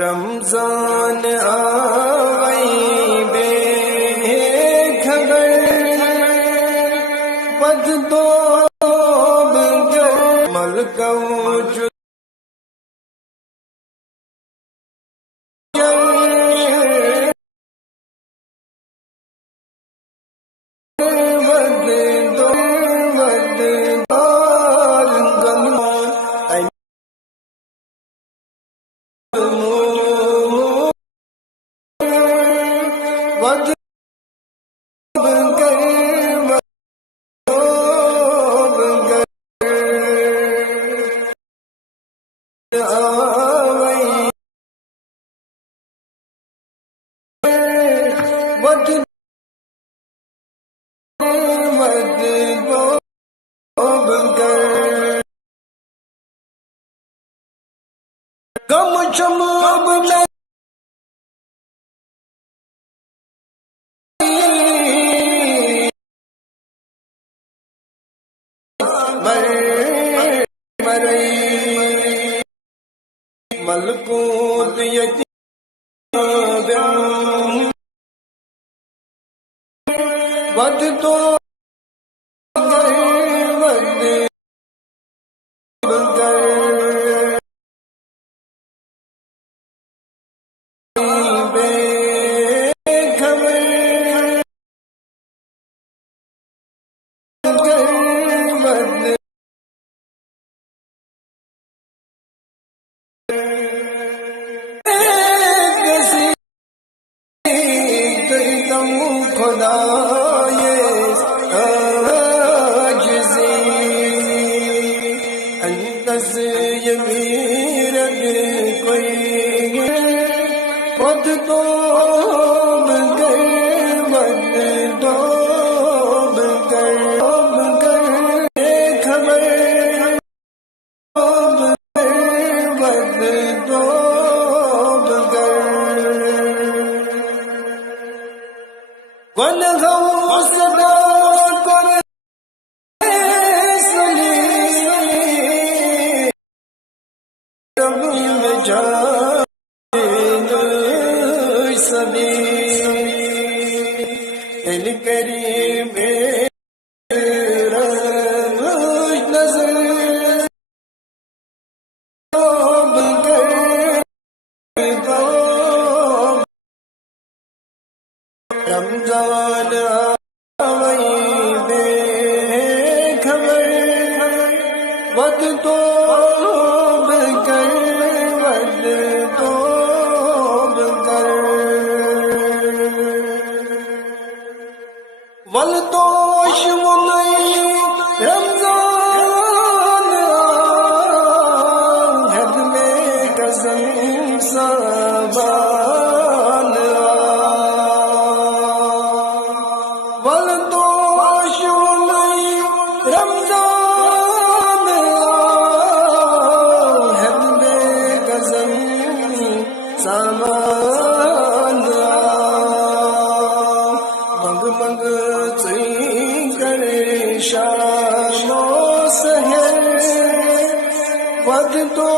रमजान आवई बेखबर बद दो मलकऊ गम शमाब में मलकूत वद तो खुदाए आजिज़ी अंदस ये मीरत कोई खुद तो रमजान आवई बेखबर वद तो वल तोश रमजान हद में कसम साबान वल तोश रमजान हद में कसम साबान मंग मंग शामो सहर वद तो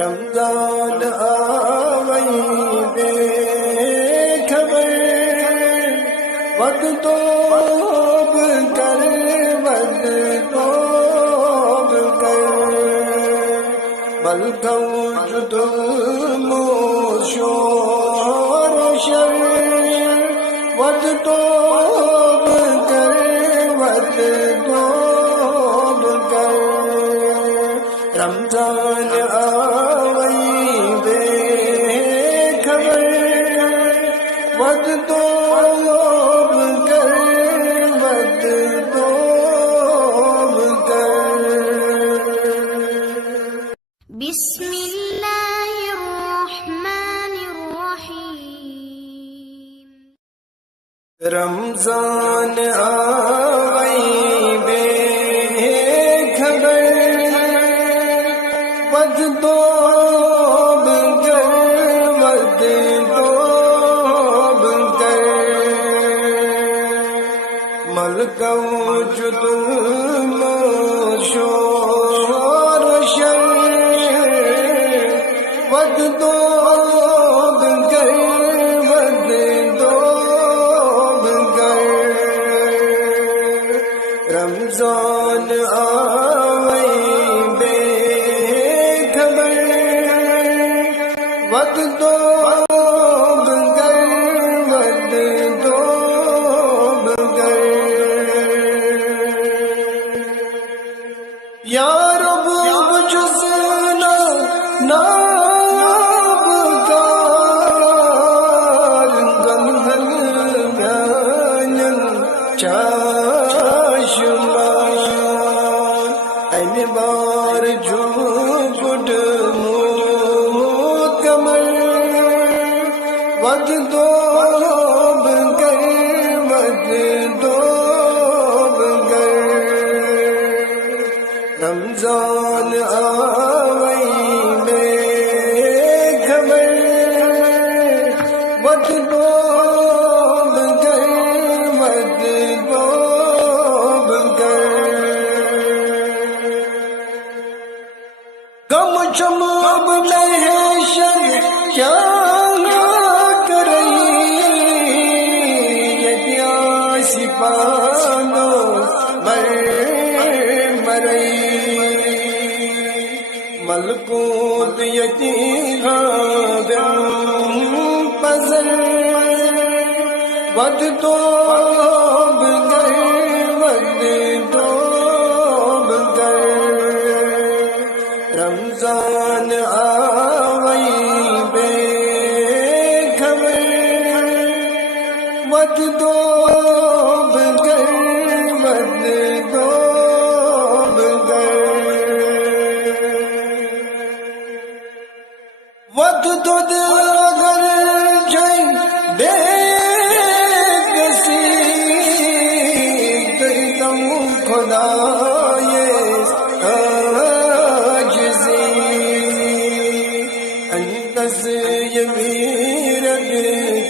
रमजान आवई बेखबर वद तो मलकऊ जुदो शोर शर वद तो रमजान आवई बेखबर वद तो रमजान आवई बेखबर वद तो मल कौच तुम शोर शर वद दोब गर वद दोब गर रमजान आवई बेखबर वद दोब गर वद दोब गर या रब बुझना नाबकार गम धन ज्ञानन चाशमान ऐन बार झूठ कमर वद दोब गर वद दोब गर रमजान आवई बेखबर वद दोब गर वद दोब गर गम चमाब महशर क्या करई ये प्यासी पानो मर मरई मलकूत यतीहा पजल वद दोब गर वद दोब गर रमजान आवई बेखबर वद दोब गर वद दोब गर वद दुद अगर जय बेकसी करतम खुदाए आजिज़ी अंतस यमीरत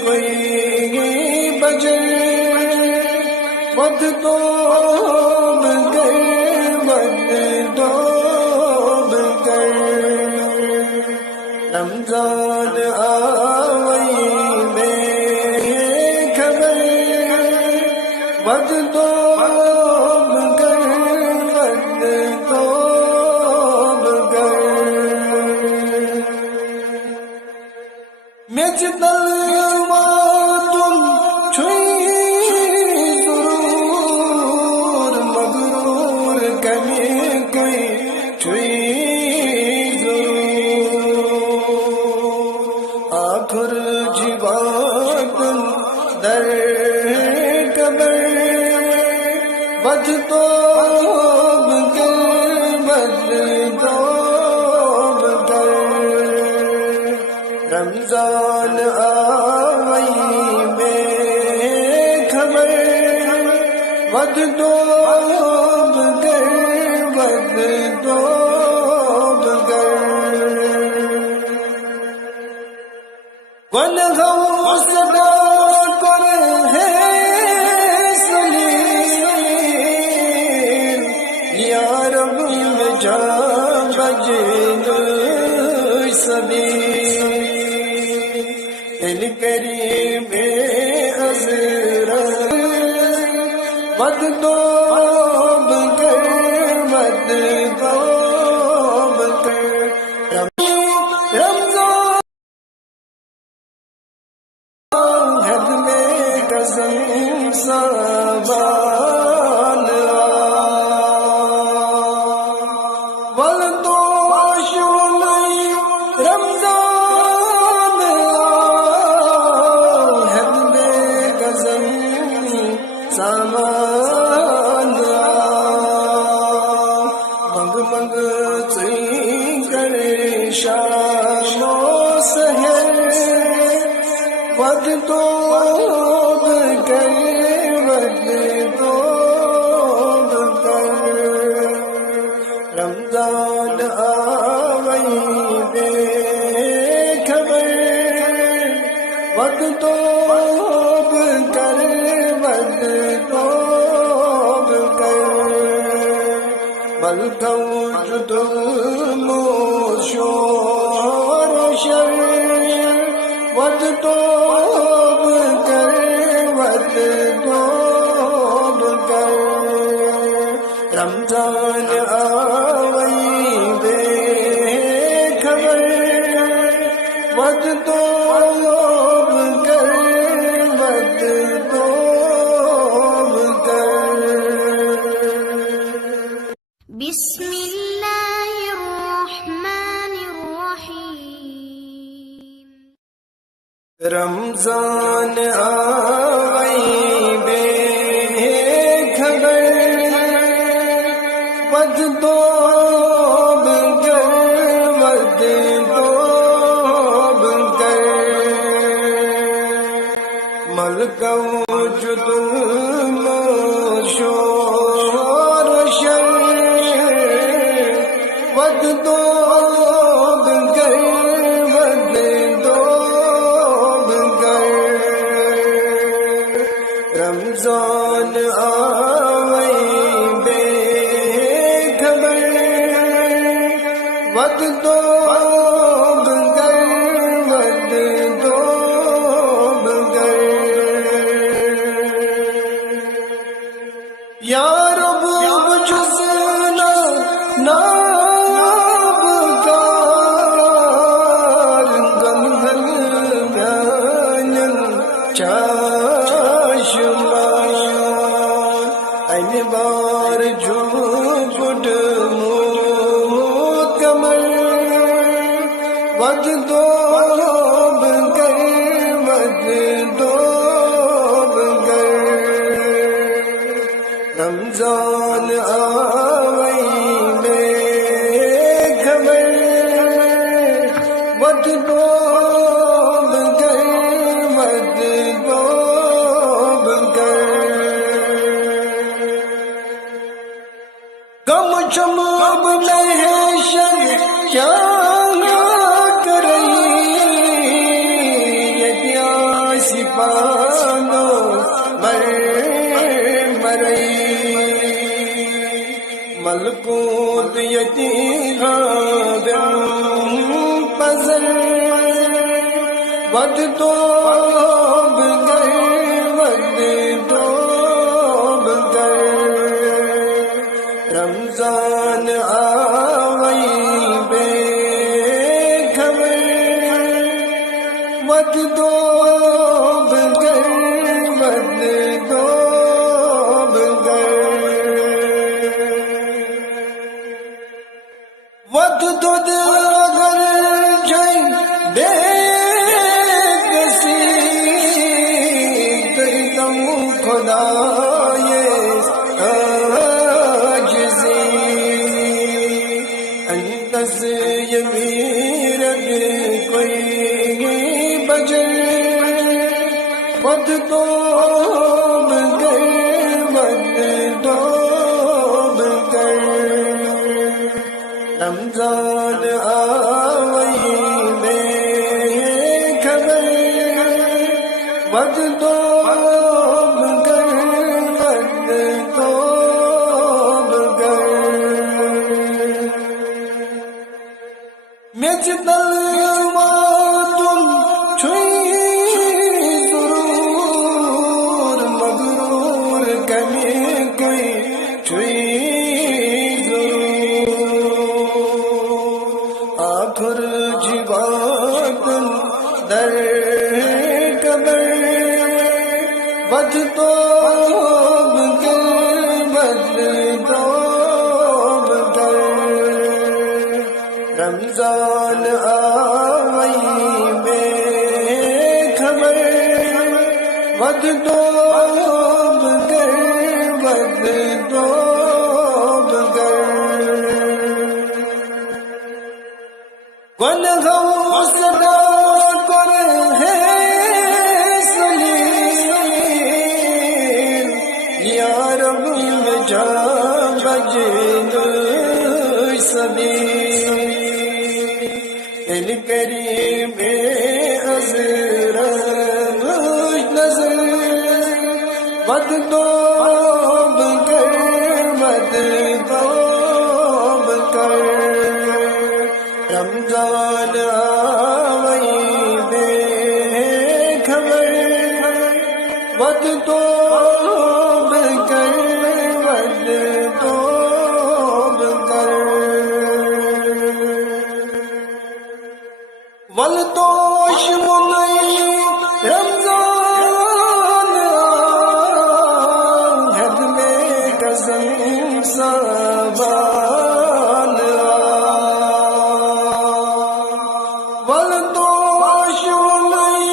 कोई बजर वद दोब गर वद दोब गर रमजान आवई बेखबर वद दोब गर वद दोब गर मेज तलवातुम छुई ज़रूर मगरूर कमी कोई छुई आखुर जीवातुन दर कबर वद दोब गर वद दोब गर रमजान आवई बेखबर वद दोब गर वद दोब गर वन गौस सदा कर है सलीम या रब में जा बजन सभी इन करीब अज़रा वद दोब गर वद दोब गर रमजान हद में कसम साबान वल दोष नहीं रमजान हद में कसम साबान मंग मंग चई करे शामो सहर वद दोब गर वद दोब गर रमजान आवई बेखबर वद दोब गर वद दोब मलका वजूद मोशोर शर वद तोब कर वद तोब कर रमजान आवई बेखबर वद तोब कर वद तोब कर बिस्मिल्लाहिर्रहमानिर्रहीम रमजान आवई बेखबर वद तोब कर वद तोब कर मलका वजूद मोशोर शर वद तोब कर वद तोब कर रमजान आवई बेखबर वद तोब कर वद तोब कर या रब बुझना नाब कार गंधल गानन चाशमान अन बार जो गुड कमर वद तोब कर वद तोब कर रमजान आवई बेखबर वद तोब कर वद तोब कर गम शमाब महशर क्या करई ये प्यासी पानो मर मरई मलकूत यती पजल वद तोब कर वद तोब कर रमजान आवई बेखबर वद तोब कर वद तोब कर वद दुद अगर जई बेकसी करदम खुदाए आजिज़ी अंतस यमीरत कोई बजर वद तोब कर वद तोब कर रमजान आवई बेखबर वद तोब कर वद तोब कर मेच तलवातुम छुई ज़रूर मगरूर कमी कोई छुई आखुर जीवातन दर कबर वद तोब कर वद तोब कर रमजान आवई बेखबर वद तोब कर वद तोब कर गुनहों सदा कर है सलीम या रब में जा बजन सभी इन करीम अज़रम नजर वद तोब कर वद तोब रमजान आवई बेखबर वद तौब कर वद तौब कर वल तोश मुनई रमजान हद में कसम साबान वल तोश मुनई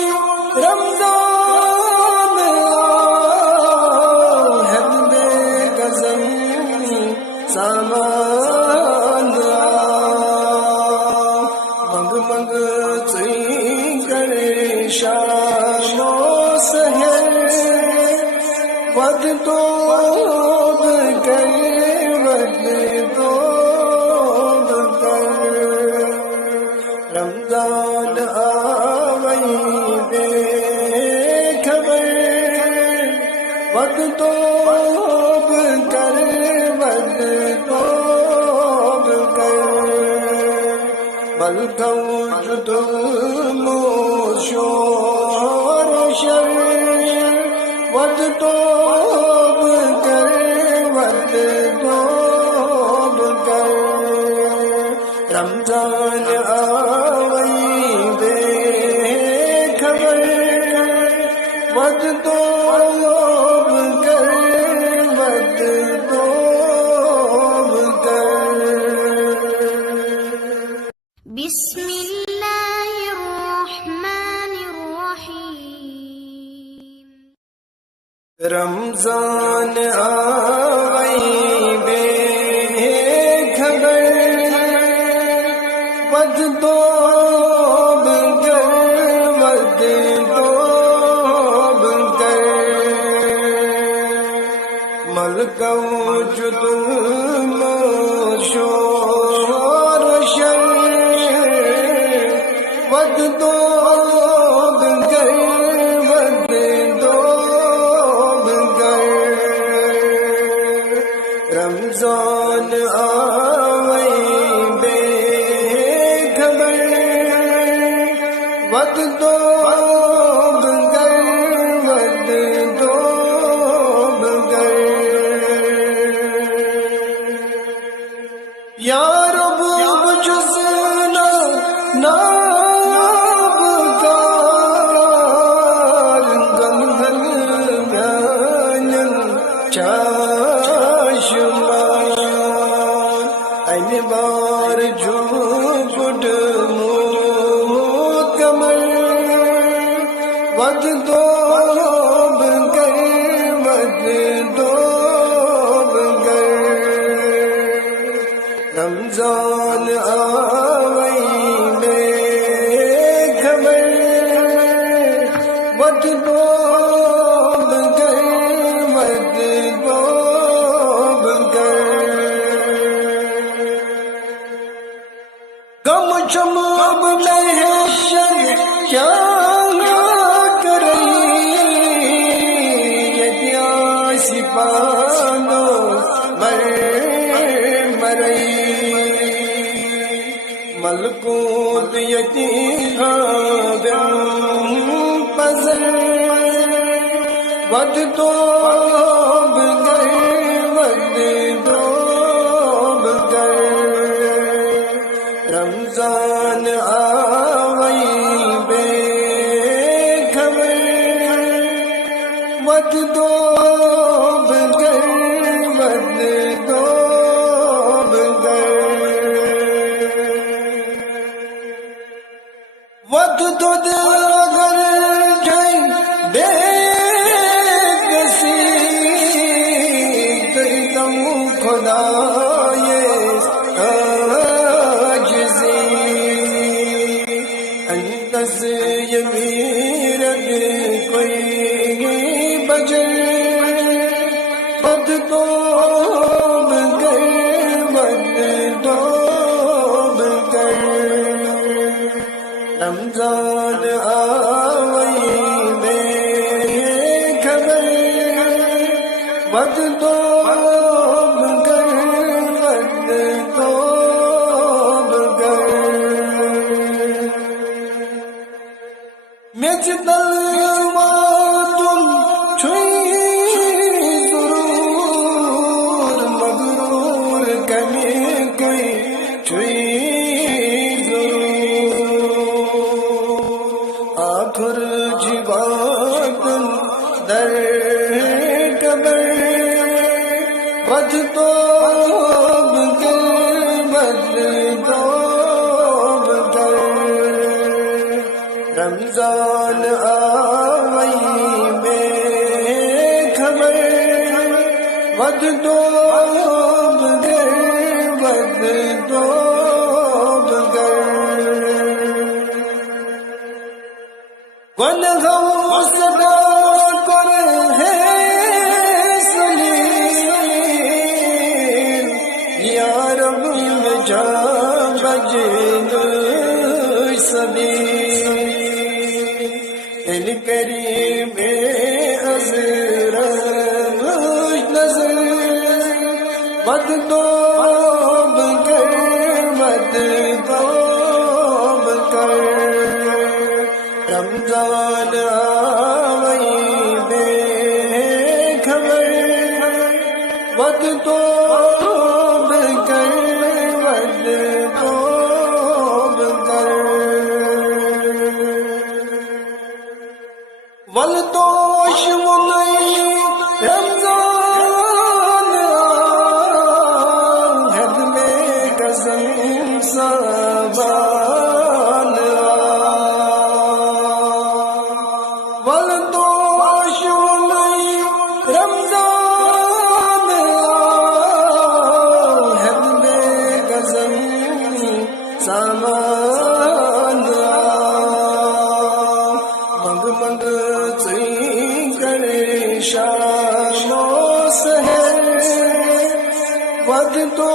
रमजान हद में कसम साबान मंग मंग शामो सहर वद तौब कर वद तौब कर रमजान आवई बेखबर वद तौब कर वद तौब कर बलकौज तुम शोर शर वद तौब कर वद तौब कर रमजान आवई बेखबर वद तौब कर वद तौब कर रमजान आवई बेखबर वद तौब कर वद तौब कर मलकौज तुम शोर शर वद तौब कर वद रमजान आवई बेखबर वद तौब कर वद तौब कर या रब मुझसे नाब कार गंगन गानन चाशमान अन बार झूठ कमर वद तौब कर वद तौब कर रमजान आवई बेखबर वद तौब कर वद तौब कर गम चमाब महशर क्या करई यदिया सिपानो मर मरई मलकूत यतीम पजल वद तौब कर वद तौब कर रमजान आवई बेखबर वद तौब कर वद तौब कर वद तो अगर जाए बेकसी तुम खुदाए आजिज़ी अंतस यमीरत कोई बजर वद तौब कर वद तौब कर रमजान आवई बेखबर वद तौब कर वद तौब कर दर कबर बद तो रमजान आवई में खबर वद दो वन गौ सदा कर है सलीम या रब में जा बजन सभी इन करीम अज़रत नज़र मद तौब कर मद तौब कर रमजान आवई बेखबर मद तौब कर मद तौब कर वल तोश मुनई रमजान हद में कसम साबान वल तोश मुनई रमजान हद में कसम साबान मंग मंग शामो सहर वद तो